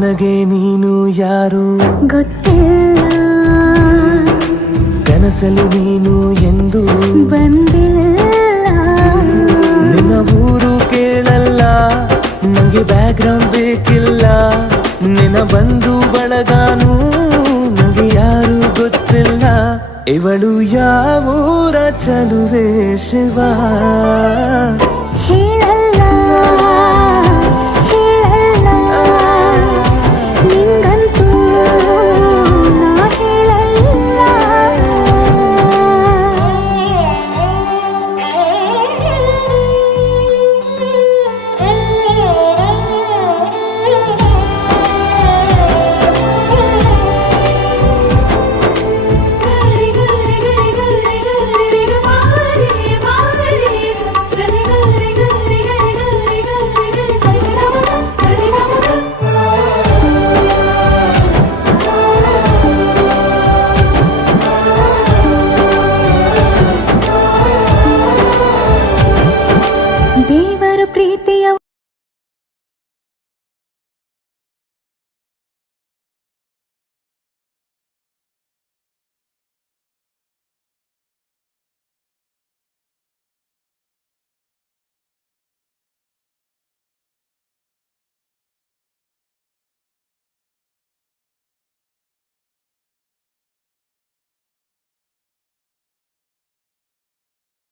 ನನಗೆ ನೀನು ಯಾರು ಗೊತ್ತಿಲ್ಲ, ಕನಸಲು ನೀನು ಎಂದು ಬಂದಿಲ್ಲ. ನಿನ್ನ ಊರು ಕೇಳಲ್ಲ, ನಂಗೆ ಬ್ಯಾಕ್ಗ್ರೌಂಡ್ ಬೇಕಿಲ್ಲ. ನಿನ್ನ ಬಂಧು ಬಳಗಾನು ನಂಗೆ ಯಾರು ಗೊತ್ತಿಲ್ಲ. ಇವಳು ಯಾವೂರ ಚಲುವೆ ಶಿವ ಹೇಳ